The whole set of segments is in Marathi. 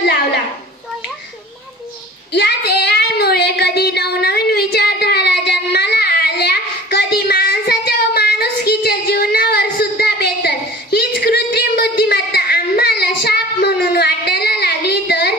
शोध लावला. याच AI मुळे कधी नवनवीन विचारधारा जन्माला आल्या, कधी माणसाच्या व माणुसकीच्या जीवनावर सुद्धा बेतत. हीच कृत्रिम बुद्धिमत्ता आम्हाला शाप म्हणून वाटायला लागली तर,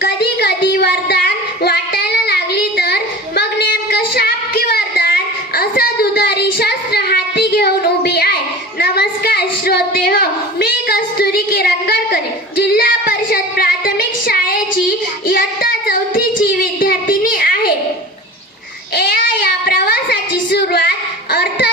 कधी कधी वरदान वाटायला लागली तर, मग नेमकं शाप की वरदान असं दुधारी शस्त्र हाती घेऊन उभी आहे. नमस्कार श्रोते हो, मी कस्तुरी किरण गडकरी, जिल्हा परिषद प्राथमिक शाळेची इयत्ता 4थीची विद्यार्थिनी आहे. AI या प्रवासाची सुरुवात अर्थ